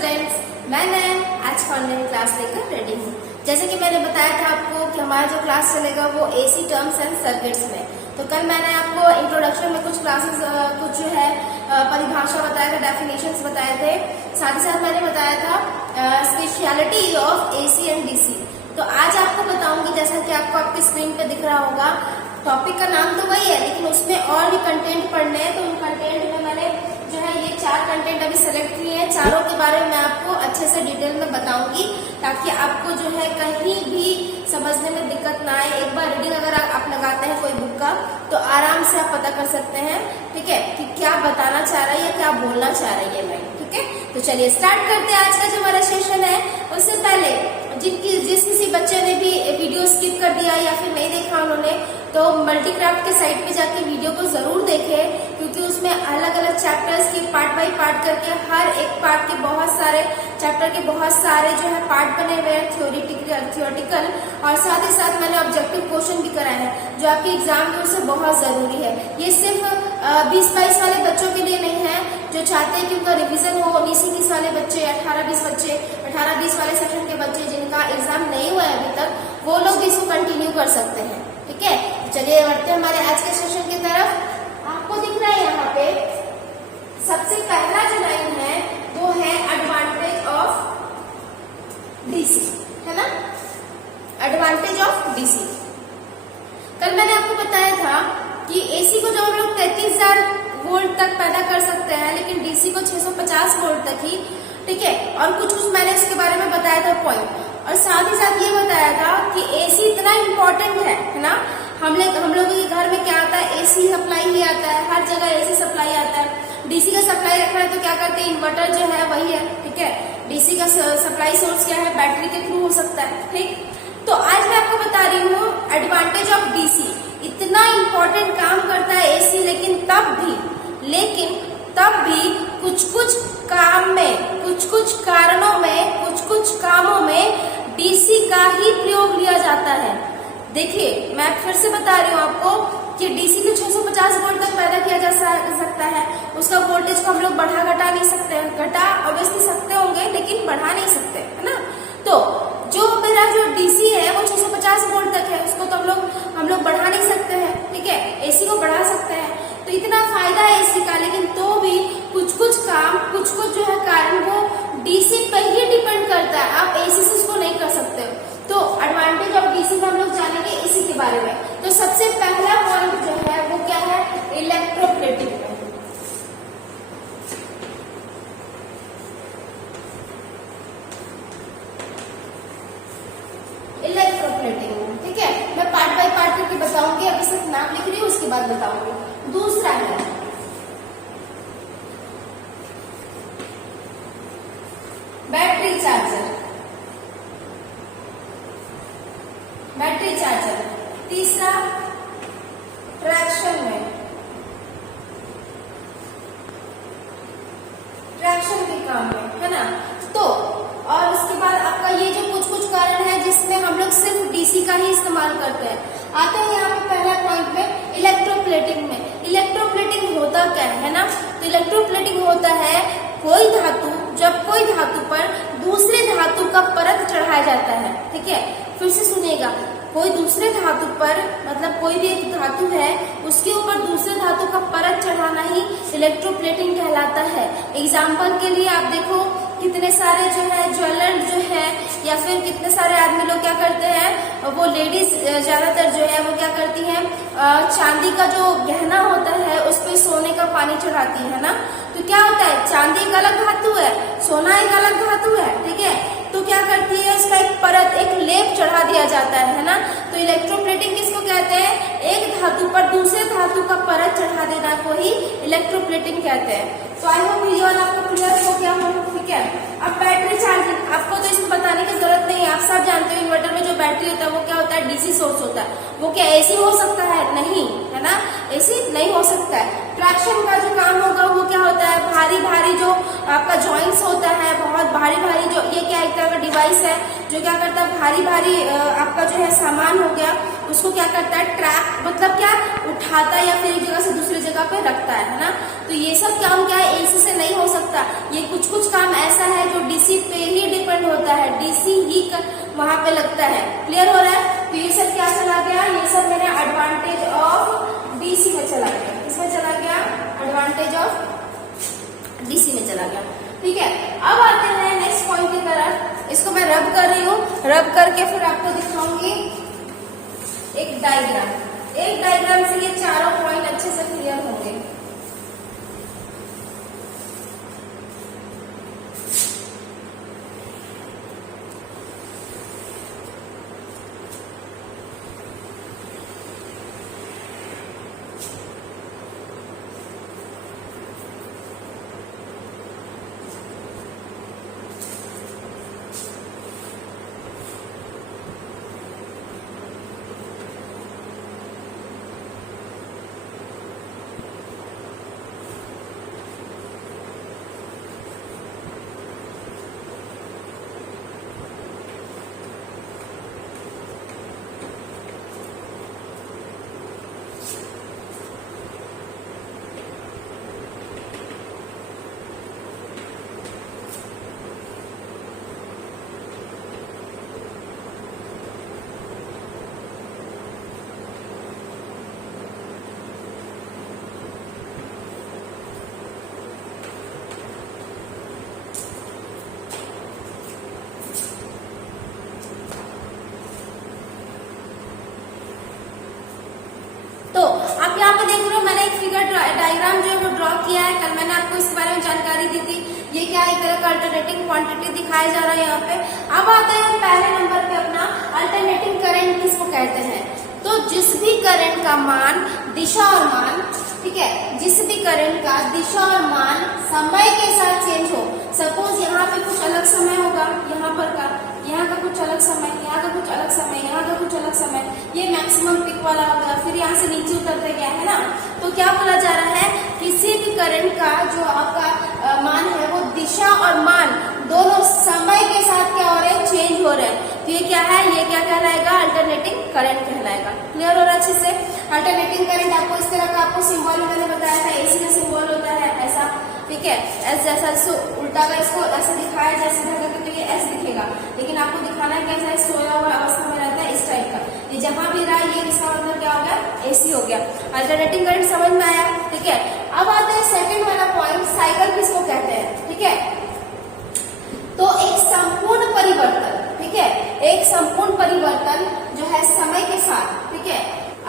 Students, मैं नैन आज का ऑनलाइन क्लास लेकर रेडी हूँ। जैसे कि मैंने बताया था आपको कि हमारा जो क्लास चलेगा वो एसी टर्म्स एंड सर्किट्स में। तो कल मैंने आपको इंट्रोडक्शन में कुछ क्लासेस कुछ जो है परिभाषा बताया था, डेफिनेशंस बताए थे। साथ ही साथ मैंने बताया था speciality of AC and DC. तो आज आपको बताऊंगी, जैसा कि आपको आपकी स्क्रीन पे दिख रहा होगा, टॉपिक का नाम तो वही है लेकिन उसमें और भी कंटेंट पढ़ने हैं। तो उन कंटेंट में मैंने जो है ये 4 कंटेंट अभी सेलेक्ट किए हैं। चारों के बारे में मैं आपको अच्छे से डिटेल में बताऊंगी ताकि आपको जो है कहीं भी समझने में दिक्कत ना आए। एक बार रीडिंग अगर आप लगाते हैं कोई बुक का तो आराम से आप पता कर सकते हैं, ठीक है, कि क्या बताना चाह रहा है या क्या बोलना चाह रही है मैं, ठीक है। तो चलिए स्टार्ट करते हैं आज का जो हमारा सेशन है। उससे पहले जिस किसी बच्चे ने भी वीडियो स्किप कर दिया या फिर नहीं देखा उन्होंने, तो मल्टीक्राफ्ट के साइट पे जाके वीडियो को जरूर देखें, क्योंकि उसमें अलग अलग चैप्टर्स की पार्ट बाय पार्ट करके हर एक पार्ट के बहुत सारे चैप्टर के बहुत सारे जो है पार्ट बने हुए हैं, थियोरेटिकल, और साथ ही साथ मैंने ऑब्जेक्टिव क्वेश्चन भी कराए हैं जो आपके एग्जाम में उससे बहुत जरूरी है। ये सिर्फ 20-22 वाले बच्चों के लिए नहीं है जो चाहते हैं कि उनका रिविजन हो। 19-20 वाले बच्चे, 18-20 बच्चे, 18-20 वाले सेक्शन के बच्चे जिनका एग्जाम नहीं हुआ है अभी तक, वो लोग भी इसको कंटिन्यू कर सकते हैं, ठीक है। चलिए बढ़ते हैं हमारे आज के सेशन की तरफ। आपको दिख रहा है यहाँ पे सबसे पहला जो लाइन है वो है एडवांटेज ऑफ डीसी, है ना, एडवांटेज ऑफ डीसी। कल मैंने आपको बताया था कि एसी को जब हम लोग 33,000 वोल्ट तक पैदा कर सकते हैं, लेकिन डीसी को 650 वोल्ट तक ही, ठीक है। और कुछ मैंने इसके बारे में बताया था पॉइंट, और साथ ही साथ ये बताया था कि एसी इतना इम्पोर्टेंट है ना। हम लोगों के घर में क्या आता है, एसी सप्लाई ही आता है, हर जगह एसी सप्लाई आता है। डीसी का सप्लाई रखना है तो क्या करते हैं, इन्वर्टर जो है वही है, ठीक है। डीसी का सप्लाई सोर्स क्या है, बैटरी के थ्रू हो सकता है, ठीक। तो आज मैं आपको बता रही हूँ एडवांटेज ऑफ डीसी। इतना इम्पोर्टेंट काम करता है एसी, लेकिन तब भी कुछ काम में, कुछ कारणों में, कुछ कामों में डीसी का ही प्रयोग लिया जाता है। देखिए मैं फिर से बता रही हूँ आपको कि डीसी को 650 वोल्ट तक पैदा किया जा सकता है। उसका वोल्टेज को हम लोग बढ़ा घटा नहीं सकते, घटा ऑब्वियसली सकते होंगे लेकिन बढ़ा नहीं सकते, है ना। तो जो मेरा जो डीसी है वो 650 वोल्ट तक है, उसको तो हम लोग बढ़ा नहीं सकते हैं, ठीक है। एसी को बढ़ा सकते हैं, तो इतना फायदा है एसी का, लेकिन तो भी कुछ काम, कुछ जो है कारण वो डीसी पर ही डिपेंड करता है। आप एसी से उसको नहीं कर सकते। तो एडवांटेज ऑफ डीसी में हम लोग जानेंगे इसी के बारे में। तो सबसे पहला पॉइंट जो है वो क्या है, इलेक्ट्रोप्लेटिंग। इलेक्ट्रोप्लेटिंग, ठीक है। मैं पार्ट बाय पार्ट करके बताऊंगी, अभी सिर्फ नाम लिख रही हूँ, उसके बाद बताऊंगी। दूसरा है बैटरी चार्जर, बैटरी चार्जर। तीसरा ट्रैक्शन में, ट्रैक्शन के काम में, है ना। तो और उसके बाद आपका ये जो कुछ कारण है जिसमें हम लोग सिर्फ डीसी का ही इस्तेमाल करते हैं। आते हैं यहाँ पे पहला पॉइंट में इलेक्ट्रोप्लेटिंग में। इलेक्ट्रोप्लेटिंग होता क्या है ना, तो इलेक्ट्रोप्लेटिंग होता है जब कोई धातु पर दूसरे धातु का परत चढ़ाया जाता है, ठीक है। फिर से सुनिएगा, कोई दूसरे धातु पर, मतलब कोई भी एक धातु है उसके ऊपर दूसरे धातु का परत चढ़ाना ही इलेक्ट्रोप्लेटिंग कहलाता है। एग्जाम्पल के लिए आप देखो कितने सारे जो है ज्वेलर जो है या फिर कितने सारे आदमी लोग क्या करते हैं, वो लेडीज ज्यादातर जो है वो क्या करती हैं, चांदी का जो गहना होता है उस पर सोने का पानी चढ़ाती है ना। तो क्या होता है, चांदी एक अलग धातु है, सोना एक अलग धातु है, ठीक है। तो क्या करती है, इसका एक परत, एक लेप चढ़ा दिया जाता है ना। तो इलेक्ट्रोप्लेटिंग किसको कहते हैं, एक धातु पर दूसरे धातु का परत चढ़ा देना को ही इलेक्ट्रोप्लेटिंग कहते हैं। तो आई होप वीडियो आपको क्लियर हो गया हो, ठीक है। अब बैटरी चार्जिंग, आपको तो इसमें बताने की जरूरत नहीं है, आप सब जानते हो इन्वर्टर में जो बैटरी होता है वो क्या होता है, डीसी सोर्स होता है। वो क्या एसी हो सकता है, नहीं, है ना, एसी नहीं हो सकता है। ट्रैक्शन का जो काम होगा वो क्या होता है, भारी जो आपका जॉइंट्स होता है, बहुत भारी जो, ये क्या एक तरह का डिवाइस है जो क्या करता है, भारी आपका जो है सामान हो गया उसको क्या करता है, ट्रैक मतलब क्या उठाता है या फिर एक जगह से दूसरी जगह पे रखता है ना। तो ये सब काम क्या है, एसी से नहीं हो सकता। ये कुछ काम ऐसा है जो डीसी पे ही डिपेंड होता है, डीसी ही वहां पे लगता है। क्लियर हो रहा है? तो ये सब क्या चला गया, ये सब मेरा एडवांटेज ऑफ डीसी में चला गया। किसमें चला गया? एडवांटेज ऑफ डीसी में चला गया। ठीक है, अब आते हैं नेक्स्ट पॉइंट की तरफ। इसको मैं रब कर रही हूँ, रब करके फिर आपको दिखाऊंगी एक डायग्राम। एक डायग्राम से ये चारों पॉइंट अच्छे से क्लियर होंगे। तो आप यहाँ पे देख रहे हो, मैंने एक फिगर डायग्राम जो है वो ड्रॉ किया है। कल मैंने आपको इसके बारे में जानकारी दी थी। ये क्या एक तरह का अल्टरनेटिंग क्वांटिटी दिखाया जा रहा है यहाँ पे। अब आते हैं पहले नंबर पे अपना अल्टरनेटिंग करंट किसको कहते हैं। तो जिस भी करंट का मान, दिशा और मान, ठीक है, जिस भी करंट का दिशा और मान समय के साथ चेंज हो। सपोज यहाँ पे कुछ अलग समय होगा, यहाँ पर का, यहाँ का कुछ अलग समय, यहाँ का कुछ अलग समय, यहाँ का कुछ अलग समय, ये मैक्सिमम पिक वाला होगा, फिर यहाँ से नीचे उतरते गया है ना। तो क्या बोला जा रहा है, किसी भी करंट का जो आपका मान है वो दिशा और मान दोनों समय के साथ क्या हो रहे हैं, चेंज हो रहे हैं। तो ये क्या है, ये क्या कहलाएगा, अल्टरनेटिंग करंट कहलाएगा। क्लियर हो रहा है अच्छे से? अल्टरनेटिंग करंट आपको इस तरह का, आपको सिंबल मैंने बताया था, एसी का सिंबल होता है ऐसा, ठीक है, एस जैसा। सो उल्टा का इसको ऐसे दिखाया जाए सीधा करके तो ये एस दिखेगा, लेकिन आपको दिखाना है कैसा है, सोया हुआ अवस्था में रहता है इस टाइप का। ये जहां भी रहा ये इसका मतलब क्या हो गया, एसी हो गया। अल्टरनेटिंग करंट समझ में आया? ठीक है, अब आते हैं सेकंड वाला पॉइंट, साइकिल किसको कहते हैं। ठीक है, तो एक संपूर्ण परिवर्तन, ठीक है, एक संपूर्ण परिवर्तन जो है समय के साथ, ठीक है,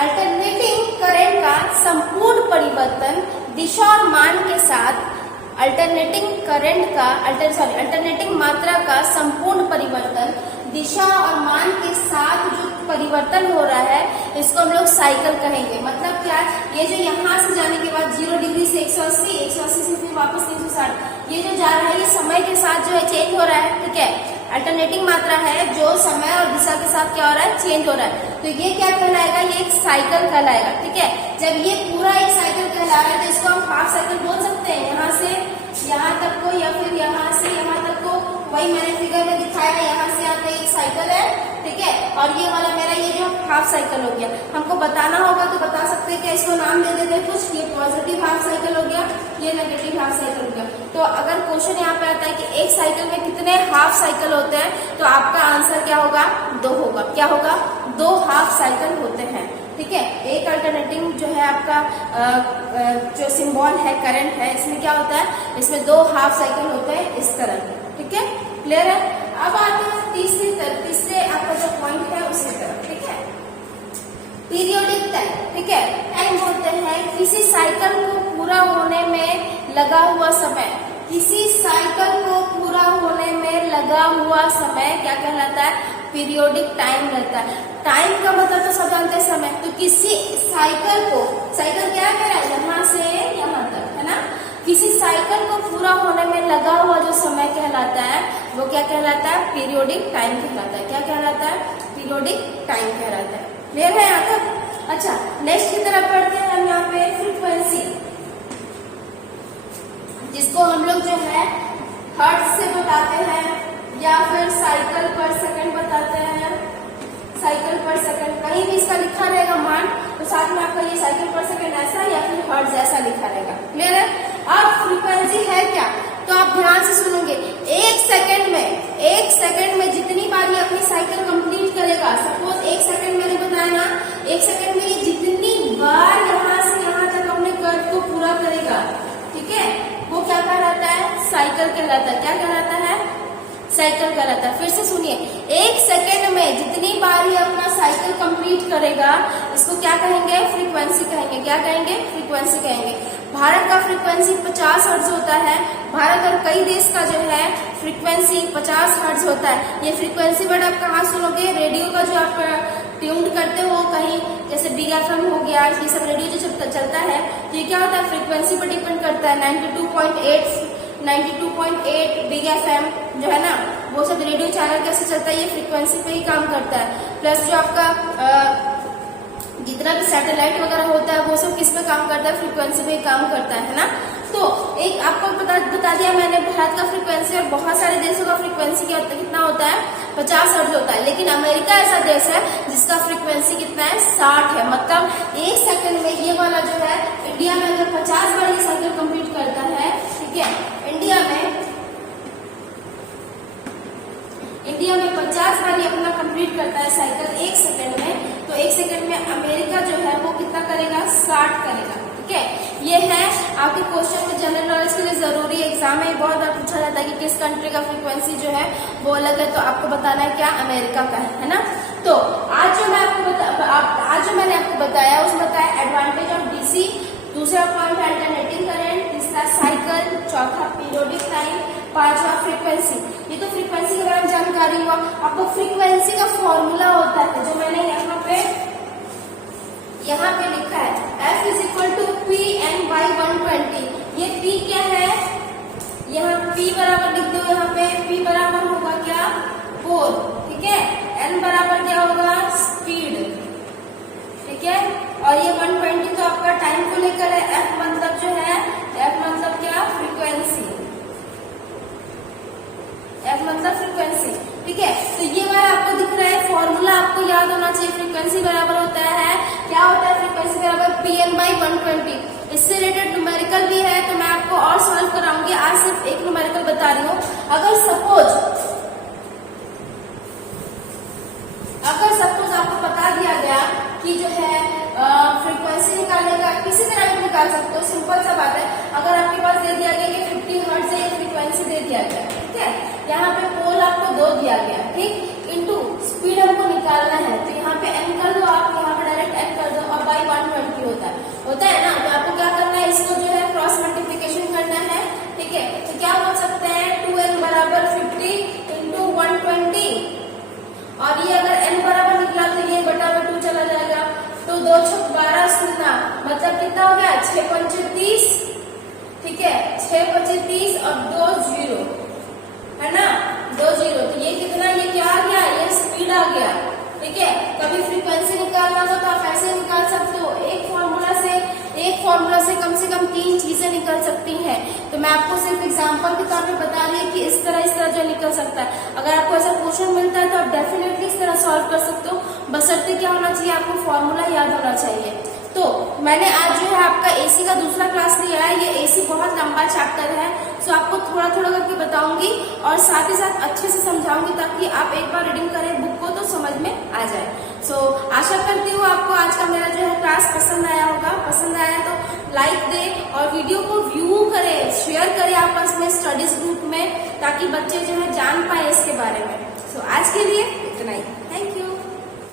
अल्टरनेटिंग करंट का संपूर्ण परिवर्तन दिशा और मान के साथ, अल्टरनेटिंग करंट का अल्टरनेटिंग मात्रा का संपूर्ण परिवर्तन दिशा और मान के साथ जो परिवर्तन हो रहा है, इसको हम लोग साइकिल कहेंगे। मतलब क्या, ये जो यहाँ से जाने के बाद 0 डिग्री से 180, 180 से फिर वापस 360, ये जो जा रहा है ये समय के साथ जो है चेंज हो रहा है। ठीक है, अल्टरनेटिंग मात्रा है जो समय और दिशा के साथ क्या हो रहा है, चेंज हो रहा है। तो ये क्या कहलाएगा, ये एक साइकिल कहलाएगा। ठीक है, जब ये पूरा एक साइकिल कहला रहा है तो इसको हम हाफ साइकिल बोल सकते हैं। यहाँ से यहाँ तक को या फिर यहाँ से यहाँ तक को, वही मैंने फिगर में दिखाया है, यहाँ से यहाँ तक एक साइकिल है। ठीक है, और ये वाला मेरा ये जो हाफ साइकिल हो गया। हमको बताना होगा तो बता सकते हैं कि इसको नाम दे देते हैं कुछ, ये पॉजिटिव हाफ साइकिल हो गया, ये नेगेटिव हाफ साइकिल हो गया। तो अगर क्वेश्चन यहाँ पे आता है कि एक साइकिल में कितने हाफ साइकिल होते हैं, तो आपका आंसर क्या होगा, 2 होगा। क्या होगा, 2 हाफ साइकिल होते हैं। ठीक है, एक अल्टरनेटिंग जो है आपका जो सिंबल है करंट है, इसमें क्या होता है, इसमें 2 हाफ साइकिल होते हैं इस तरह। ठीक है, क्लियर है? अब आते हैं तीसरे आपका जो पॉइंट है उसी तरफ। ठीक है, पीरियोडिक टाइम। ठीक है, टाइम बोलते हैं किसी साइकिल को पूरा होने में लगा हुआ समय। किसी साइकिल को पूरा होने में लगा हुआ समय क्या कहलाता है, पीरियोडिक टाइम रहता है। टाइम का मतलब तो सब जानते हैं समय। तो किसी साइकिल को, साइकिल क्या कह रहा है, यहाँ से यहाँ तक, है ना, किसी साइकिल को पूरा होने में लगा हुआ जो समय कहलाता है वो क्या कहलाता है, पीरियोडिक टाइम कहलाता है। क्या कहलाता है, पीरियोडिक टाइम कहलाता है। क्लियर है यहाँ तक? अच्छा, नेक्स्ट की तरफ पढ़ते हैं हम यहाँ पे फ्रीक्वेंसी, जिसको हम लोग जो है हर्ट्ज से बताते हैं या फिर साइकिल पर सेकंड बताते हैं। साइकिल पर सेकंड कहीं भी इसका लिखा रहेगा मान, तो साथ में आपका ये साइकिल पर सेकंड ऐसा या फिर हर्ट्ज ऐसा लिखा रहेगा। क्लियर है? अब फ्रीक्वेंसी है क्या, तो आप ध्यान से सुनेंगे। 1 सेकंड में कहलाता है? क्या कहलाता है? साइकिल कहलाता है। फिर से सुनिए, 1 सेकेंड में जितनी बार ये अपना साइकिल कंप्लीट करेगा इसको क्या कहेंगे? फ्रीक्वेंसी कहेंगे। क्या कहेंगे? फ्रीक्वेंसी कहेंगे। भारत का फ्रीक्वेंसी 50 हर्ट्ज होता है। भारत और कई देश का जो है फ्रीक्वेंसी 50 हर्ट्ज होता है। ये फ्रीक्वेंसी वर्ड आप कहाँ सुनोगे? रेडियो का जो आप ट्यून्ड करते हो कहीं, जैसे बिग एफएम हो गया, ये सब रेडियो जो चलता है, ये क्या होता है? फ्रीक्वेंसी पर डिपेंड करता है। 92.8 बिग एफएम जो है ना, वो सब रेडियो चैनल कैसे चलता है? ये फ्रीक्वेंसी पे ही काम करता है। प्लस जो आपका जितना भी सैटेलाइट वगैरह होता है वो सब किस पे काम करता है? फ्रीक्वेंसी पे ही काम करता है ना। तो एक आपको बता दिया मैंने भारत का फ्रीक्वेंसी और बहुत सारे देशों का फ्रीक्वेंसी कितना होता है? 50 हर्ट्ज होता है। लेकिन अमेरिका ऐसा देश है जिसका फ्रीक्वेंसी कितना है? 60 है। मतलब 1 सेकंड में ये वाला जो है, इंडिया में अगर 50 बार ये साइकिल कंप्लीट करता है, ठीक है, इंडिया में 50 बार ये अपना कंप्लीट करता है साइकिल 1 सेकंड में, तो 1 सेकंड में अमेरिका जो है वो कितना करेगा? 60 करेगा। ठीक है, ये है आपके क्वेश्चन में जनरल नॉलेज के लिए जरूरी एग्जाम है। बहुत बार पूछा जाता है कि किस कंट्री का फ्रीक्वेंसी जो है वो अलग है, तो आपको बताना है क्या? अमेरिका का है ना। तो आज जो मैंने आपको बताया उसमें बताया एडवांटेज ऑफ डीसी, दूसरा पॉइंट अल्टरनेटिंग करंट, तीसरा साइकिल, चौथा पीरियोडिक टाइम, पांचवा फ्रीक्वेंसी। ये तो फ्रीक्वेंसी के बारे में जानकारी हुआ। आपको फ्रीक्वेंसी का फॉर्मूला होता है जो मैंने यहाँ पे लिखा है, F is equal to PN/120। ये P क्या है? यहाँ P बराबर लिख दो, यहाँ पे P बराबर होगा क्या? 4। ठीक है, N बराबर क्या होगा? स्पीड। ठीक है, और ये 120 तो आपका टाइम को लेकर है। F मतलब जो है, F मतलब क्या? फ्रीक्वेंसी। F मतलब फ्रीक्वेंसी। ठीक है, तो ये वाला आपको दिख रहा है फॉर्मूला, आपको याद होना चाहिए। फ्रीक्वेंसी बराबर होता है, क्या होता है? फ्रीक्वेंसी बराबर PN/120। इससे रिलेटेड न्यूमेरिकल भी है, तो मैं आपको और सॉल्व कराऊंगी। आज सिर्फ एक न्यूमेरिकल बता रही हूँ। अगर सपोज आपको बता दिया गया कि जो है फ्रीक्वेंसी निकालने का किसी तरह भी निकाल सकते हो, सिंपल सा बात है। अगर आपके पास दे दिया गया कि 50 हर्ट्ज से ये फ्रीक्वेंसी दे दिया गया, ठीक है, यहाँ पे पोल आपको 2 दिया गया, ठीक, इनटू स्पीड हमको निकालना है, तो यहाँ पे n कर दो, आप यहाँ पे डायरेक्ट n कर दो, और बाई 120 होता है ना। तो आपको क्या करना है? इसको जो है क्रॉस मल्टीप्लीकेशन करना है। ठीक है, तो क्या बोल सकते हैं? 2n बराबर 50 इंटू 120, और ये अगर n बराबर निकला तो ये बटा 2 चला जाएगा, तो 2 छक 12 सुनना, मतलब कितना हो गया? 6 पंचे 30। ठीक है, 6 पंचे 30 और 2 0 है ना, 2 0, तो ये कितना? ये क्या आ गया? ये स्पीड आ गया। ठीक है, कभी फ्रीक्वेंसी निकालना हो तो आप ऐसे निकाल सकते हो। एक फॉर्मूला से कम 3 चीजें निकल सकती हैं। तो मैं आपको सिर्फ एग्जांपल के तौर पे बता रही हूँ कि इस तरह जो निकल सकता है। अगर आपको ऐसा क्वेश्चन मिलता है तो आप डेफिनेटली इस तरह सॉल्व कर सकते हो, बशर्ते क्या होना चाहिए? आपको फॉर्मूला याद होना चाहिए। तो मैंने आज जो है आपका एसी का दूसरा क्लास लिया है। ये एसी बहुत लंबा चैप्टर है, सो आपको थोड़ा थोड़ा करके बताऊंगी और साथ ही साथ अच्छे से समझाऊंगी, ताकि आप एक बार रीडिंग करें बुक को तो समझ में आ जाए। सो आशा करती हूँ आपको आज का मेरा जो है क्लास पसंद आया होगा। पसंद आया तो लाइक दे और वीडियो को व्यू करें, शेयर करें आपस में स्टडीज ग्रुप में, ताकि बच्चे जो है जान पाए इसके बारे में। सो आज के लिए